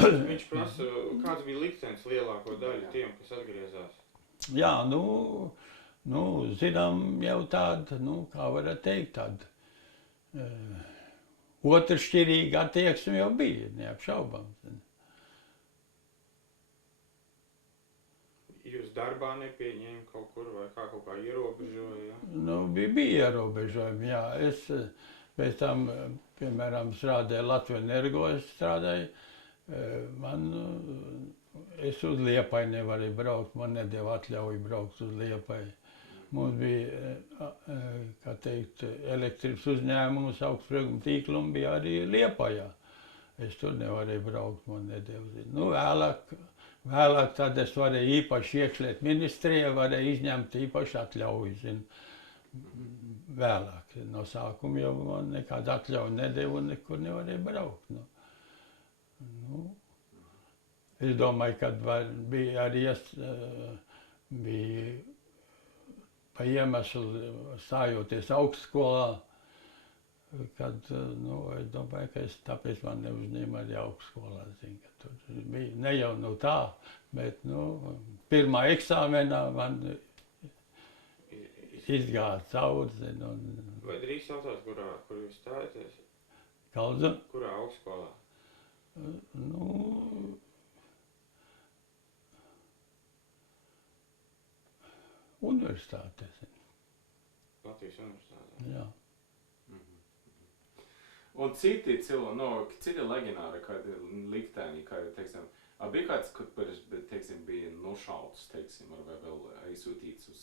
Viņš prasa, kāds bija liktenis lielāko daļu tiem, kas atgriezās? Jā, nu, zinām jau tāda, kā varētu teikt, tāda otršķirīga attieksme jau bija, neapšaubām. Jūs darbā nepieņēma kaut kur vai kaut kā ierobežoja? Ja? Nu, bija ierobežojumi, jā. Es pēc tam, piemēram, strādāju Latvijas Energo, es uz Liepāju nevarēju braukt, man nedēva atļauju braukt uz Liepāju. Mums bija, kā teikt, elektrības uzņēmums, augstsprieguma tīklum bija arī Liepājā. Es tur nevarēju braukt, man nedēva. Nu, vēlāk tad es varēju īpaši iekšliet ministrijā, varēju izņemt īpaši atļauju, vēlāk. No sākuma jau man nekādu atļauju nedēva un nekur nevarēju braukt. Es domāju, kad bija arī bija pa iemeslu stājoties augstskolā, kad, es domāju, ka tāpēc man neuzņēma arī augstskolā, ka tur bija ne jau tā, bet, pirmā eksāmenā man izgāja cauri, Vai drīz jautāt, kur jūs stājaties? Kaldu? Kurā augstskolā? Universitātē. Latvijas universitātē? Jā. Un citi cilvēki, citi leģionāri, kādi likteni, kā jau, teiksim, bija kāds, kurš, teiksim, bija nošauts, teiksim, vai vēl aizsūtīts uz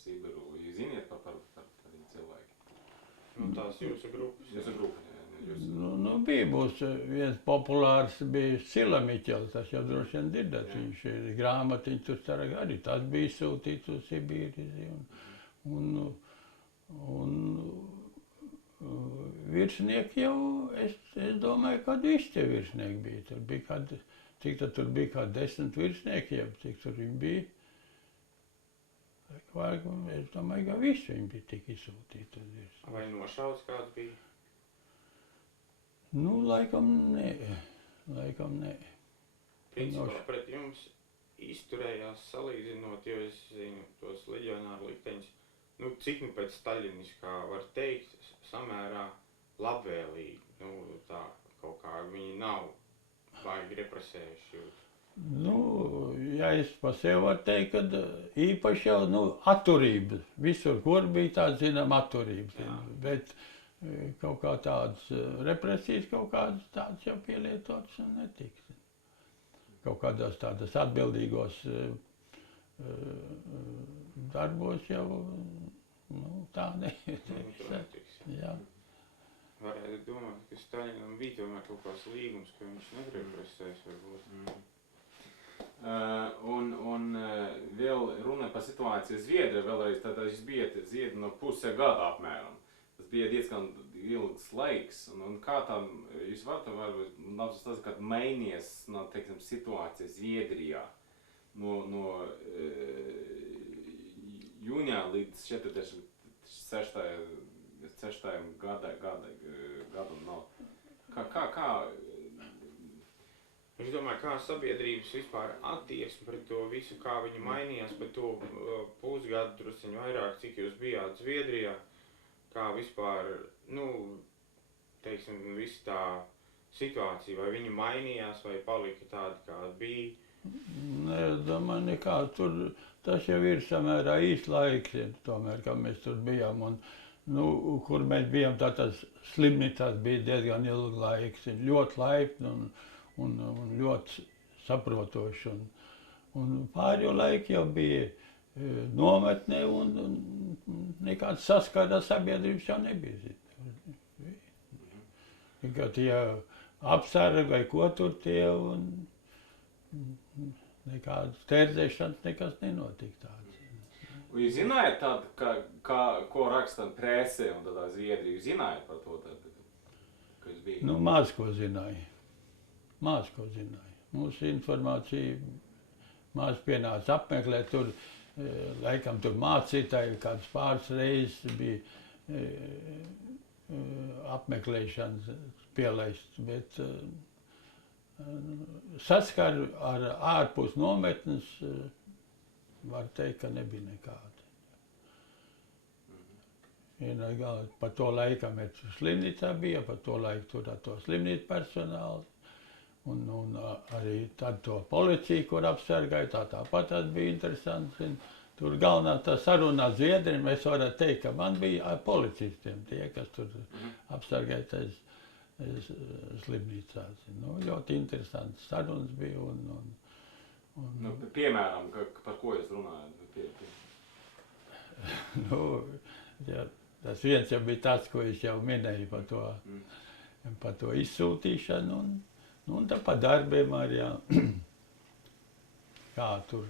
Sibiru. Jūs ziniet par tādiem cilvēkiem? Tās jūsu grupas? Jūsu grupa, jā. Bija būs viens populārs, bija Sila Miķels, tas jau droši vien dzirdēt, viņš ir grāmatiņš, tur starāk arī tas bija sūtīts uz Sibīri. Virsnieki jau, es domāju, kad visi tie virsnieki bija. Tur bija cik tad tur bija 10 virsnieki, cik tur viņi bija. Es domāju, ka visi viņi bija tik izsūtīti. Vai nošauts kāds bija? Laikam nē. Principā pret jums izturējās salīdzinot, jo es zinu tos leģionāru likteņus, cik pēc staļiniskā var teikt, samērā labvēlīgi, tā kaut kā viņi nav baigi represējuši jūs. Ja es pa sevi varu teikt, ka īpaši jau, atturība, visur, kur bija tāds, atturība, bet kaut kā tādas represijas, kaut kādas tādas jau pielietotas un netiks. Kaut kādās tādas atbildīgos darbos jau, tā netiks. Jā. Varētu domāt, ka Staļinam bija tomēr kaut kāds līgums, ka viņš nerepresēs varbūt. Un vēl runa par situāciju Zviedrijā, vēlreiz tātad jūs bijat Zviedri no pusē gada apmēram. Tas bija diezgan ilgs laiks, un kā tam, jūs varat stāstīt, kad mainījies, teiksim, situācija Zviedrijā no jūnijā līdz 46. gadam. Kā Es domāju, kā sabiedrības vispār attieksme pret to visu, kā viņi mainījās pret to pusgadu, drusciņu vairāk, cik jūs bijāt Zviedrijā, kā vispār, teiksim, visu tā situācija, vai viņi mainījās, vai palika tādi, kādi bija? Es domāju, nekā, tas jau ir samērā īsts laiks, tomēr, kā mēs tur bijām, un, kur mēs bijām, tas slimnīcās bija diezgan ilgi laiks, ļoti laipni un ļoti saprotoši, un pārējo laiku jau bija nometnē, un nekāds saskara sabiedrības jau nebija. Tikai tie apsargi vai ko tur tie, un nekādas tērzēšanas nekas nenotika tāds. Jūs zinājāt tādu, ko rakstam presē un tādā Zviedrija? Jūs zinājāt par to, ka jūs bija? Maz ko zināja. Mūsu informācija maz pienāca apmeklēt tur, laikam tur mācītāji kāds pāris reizes bija apmeklēšanas pielaists, bet saskaru ar ārpus nometnes, var teikt, ka nebija nekāda. Pa to laikam slimnīcā bija, pa to laiku tur ar to slimnīcu personālu, un arī tad to policiju, kur apsargāja, tāpat tas bija interesants. Tur galvenā tā sarunā Zviedriem, es varu teikt, ka man bija ar policistiem tie, kas tur apsargāja tais slimnīcās. Nu, ļoti interesants sarunas bija Nu, piemēram, par ko jūs runājat? Nu, jā, tas viens jau bija tāds, ko es jau minēju par to izsūtīšanu, un tā pa darbiem arī, jā, kā tur.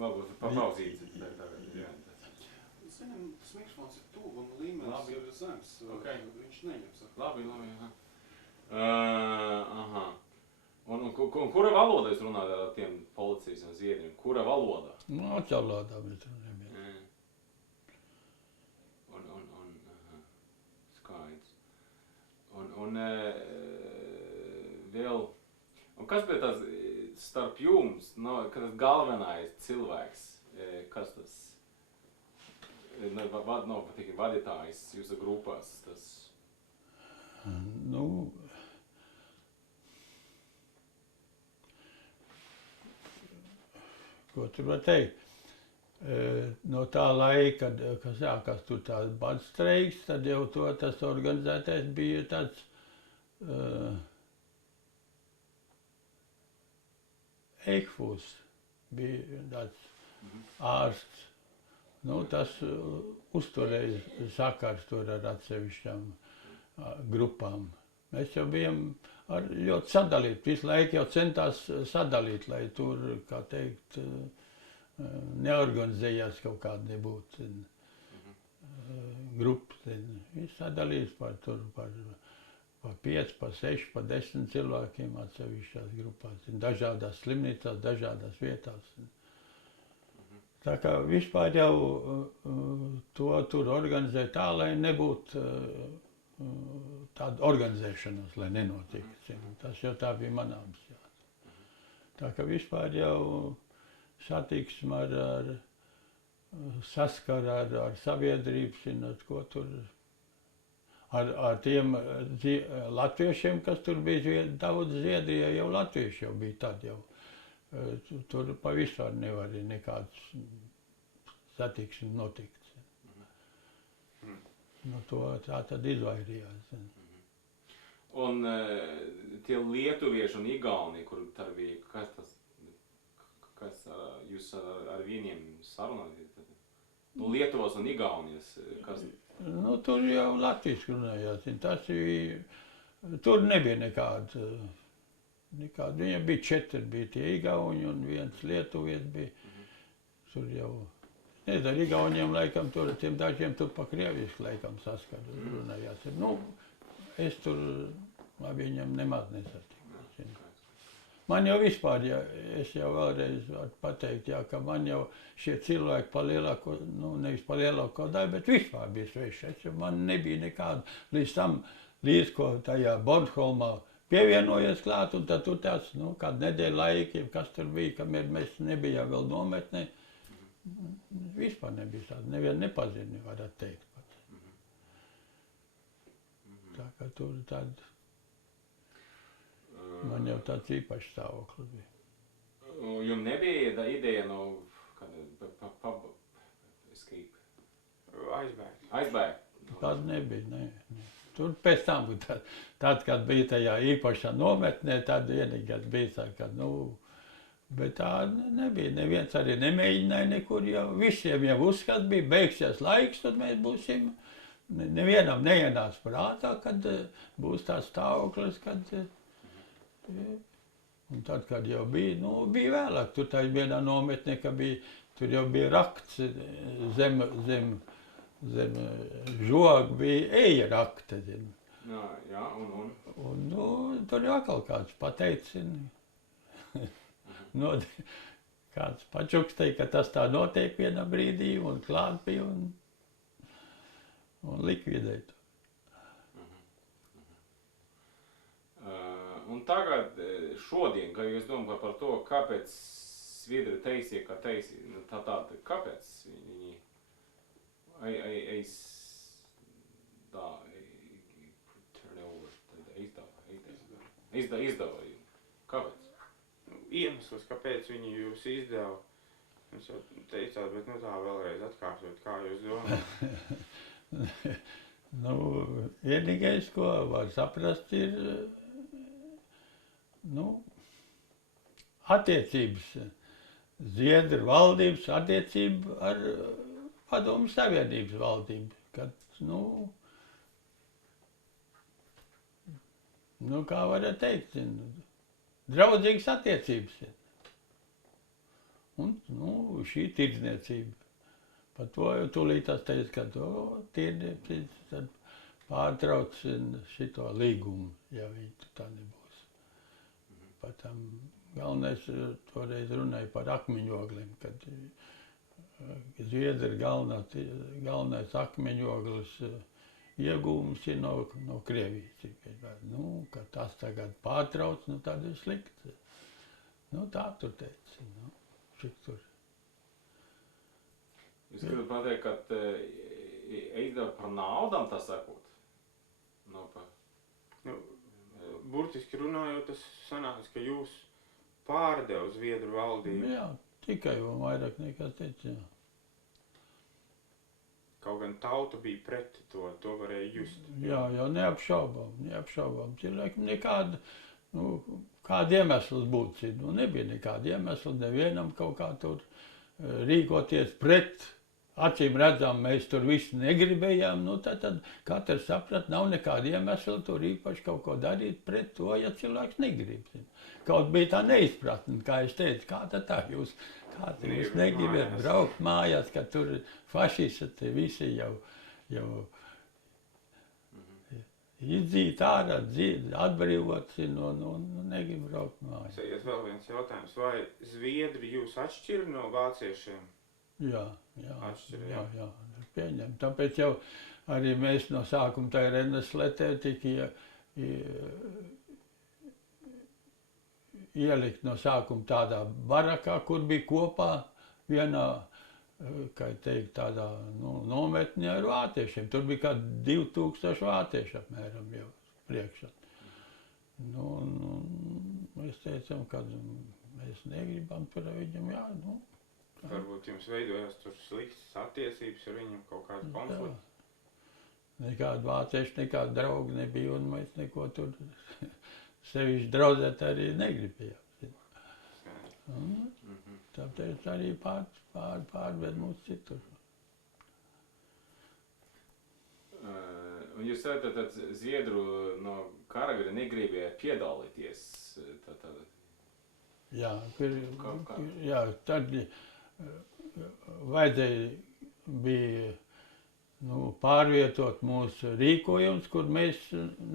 Varbūt papauzīt tagad, jā. Zinām, tas mikrofons ir tuvu un līmenis ir zems. Okay. Viņš neņems. Labi, jā. Aha. Un kura valoda jūs runājat ar tiem policijas un zviedriem? Kura valoda? Nu, atcaulodā mēs runājam. Aha. Skaidrs. Un vēl, un kas bija tas starp jums, kas galvenais cilvēks, kas tas, tikai vadītājs jūsu grupās, tas? Nu, ko tur var teikt? No tā laika, kad sākās tur tās badstreiks, tad jau tas organizētais bija tāds Eikfūs, bija tāds ārsts. Nu, tas uzturēja sakars tur ar atsevišķām grupām. Mēs jau bijām ļoti sadalīti, visu laiku jau centās sadalīt, lai tur, kā teikt, neorganizējās kaut kāda nebūtu grupa. Viņš sadalījās par 5, par 6, par 10 cilvēkiem atsevišķās grupās, dažādās slimnīcās, dažādās vietās. Tā kā vispār jau to tur organizē tā, lai nebūtu tāda organizēšanos, lai nenotiek. Tas jau tā bija manāms. Jā. Tā kā vispār jau satiksme ar saskara ar sabiedrības, zināt, ko tur ar tiem latviešiem, kas tur bija daudz Zviedrijā, jau latvieši jau bija tad jau. Tur pavisam nevarēja nekāds satiksmi notikt. No to tā tad izvairījās. Un tie lietuvieši un igauni, kur tur bija, kas jūs ar vieniem sarunājat? Nu, Lietuvas un Igaunijas, kas? Nu, tur jau latviski runājās. Tas bija, tur nebija nekāda. Viņam bija 4, bija tie igauņi un viens lietuvietis bija. Tur jau, nezinu, ar igauniem laikam tur, tiem dažiem tur pa krieviski laikam saskatu runājās. Nu, es tur ar viņam nemaz nesatiku. Man jau vispār, ja, es jau vēlreiz varu pateikt, jā, ka man jau šie cilvēki pa lielāko, nu, nevis pa lielāko daļu, bet vispār bija sveši. Man nebija nekāda līdz tam, ko tajā Bornholmā pievienojies klāt, un tad tur tāds, nu, kādu nedēļu laiki, kas tur bija, kamēr mēs nebijām vēl nometnē, vispār nebija tāda, nevienu nepazinu, varētu teikt pat. Tā kā tur tāda, man jau tāds īpašs stāvoklis bija. Jums nebija ideja no kāda escape? Aizbēgt? Tāda nebija, ne. Tur pēc tam, tad, kad bija tajā īpašā nometnē, tad vienīgais bija tā, ka, nu, bet tā nebija. Neviens arī nemēģināja nekur, jau visiem jau uzskats bija, beigsies laiks, tad mēs būsim, nevienam neienāca prātā, kad būs tāds stāvoklis, kad, un tad, kad jau bija, nu, bija vēlāk, tur tā vienā nometnē, ka bija, tur jau bija rakts zem žoga bija eja rakta, zin. Jā, un? Un, nu, tur jau atkal kāds pateica, kāds pačukstīja, ka tas tā notiek vienā brīdī, un klāt bija, un likvidēja to. Un tagad, šodien, kad jūs domājat par to, kāpēc Zviedri taisīja, kā taisīja, nu, tāda, kāpēc viņi izdeva, kāpēc? Iemesls, kāpēc viņi jūs izdeva, jūs jau teicāt, bet tā vēlreiz atkārtot, kā jūs domājat. Vienīgais, ko var saprast, ir, attiecības, Zviedru valdības attiecība ar Padomju Savienības valdību, kad, kā varētu teikt, draudzīgas attiecības. Un, šī tirdzniecība. Par to jau tūlīt tas teica, ka to tirdzniecības tad pārtrauc šito līgumu, ja viņi tā nebūs. Pat tam galvenais toreiz runāja par akmeņoglim, kad Zviedri galvenais akmeņoglis iegūms ir no Krievijas. Ka tas tagad pārtrauc, tad ir slikti. Tā tur teica, šik tur. Jūs gribat pateikt, ka izdeva par naudām, tā sakot? Burtiski runājot, tas sanāca, ka jūs pārdeva Zviedru valdību. Jā, tikai vairāk nekā teica, jā. Kaut gan tauta bija pret to varēja just. Jā, neapšaubām. Cilvēkiem nekāda, kāda iemesls būtu. Nebija nekāda iemesla nevienam kaut kā tur rīkoties pret. Acīm redzam, mēs tur visi negribējām, tad katrs saprat, nav nekāda iemesla tur īpaši kaut ko darīt pret to, ja cilvēks negrib. Kaut bija tā neizpratne, kā es teicu, kā tā jūs negribat braukt mājās, ka tur fašisti visi jau izdzīti ārā, atbrīvots un negrib braukt mājās. Iet vēl viens jautājums, vai Zviedri jūs atšķir no vāciešiem? Jā, pieņem. Tāpēc jau arī mēs no sākuma tā Rennesletē tika ielikt no sākuma tādā barakā, kur bija kopā vienā, kā teikt, tādā nometnē ar vātiešiem. Tur bija kā 2000 vātieši apmēram jau priekšā. Mēs teicām, ka mēs negribam par viņam, Varbūt jums veidojās tur sliktas attiecības ar viņu, kaut kāds konflikts? Nekāda vācieši, nekāda drauga nebija, un mēs neko tur sevišķi draudzēt arī negribējām. Tāpēc arī pārved mūs citur. Un jūs sakat, tad Zviedru no karavīra negribēja piedalīties? Jā, tad vajadzēja bija pārvietot mūsu rīkojums, kur mēs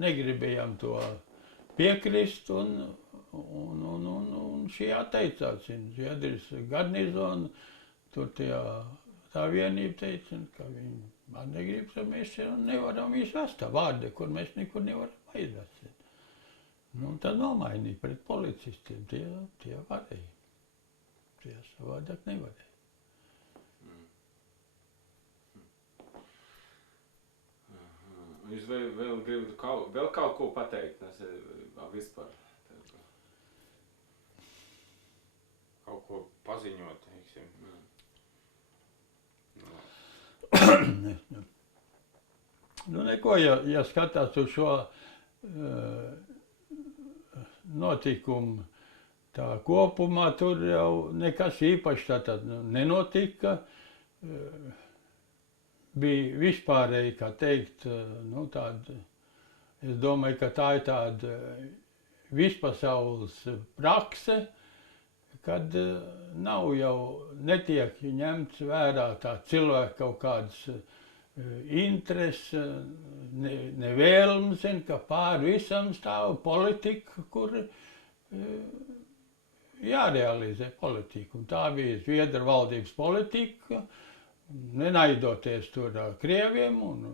negribējām to piekrist, un šī atteicās. Zviedrijas garnizona, tur tā vienība teica, ka viņi man negrib, ka mēs nevaram izvest tā vārdi, kur mēs nekur nevaram aizvest. Tad nomainīja pret policistiem, tie varēja. Tie savādāk nevarēja. Jūs vēl gribat vēl kaut ko pateikt, vispār? Kaut ko paziņot, teiksim. Neko, ja skatās uz šo notikumu tā kopumā, tur jau nekas īpaši tātad nenotika. Bija vispārēji, kā teikt, tāda, es domāju, ka tā ir tāda vispasaules prakse, kad nav jau, netiek ņemts vērā tā cilvēka kaut kādas interesi, nevēlmes, ka pāri visam stāv politika, kur jārealizē politika. Un tā bija Zviedru valdības politika, nenaidoties tur Krieviem un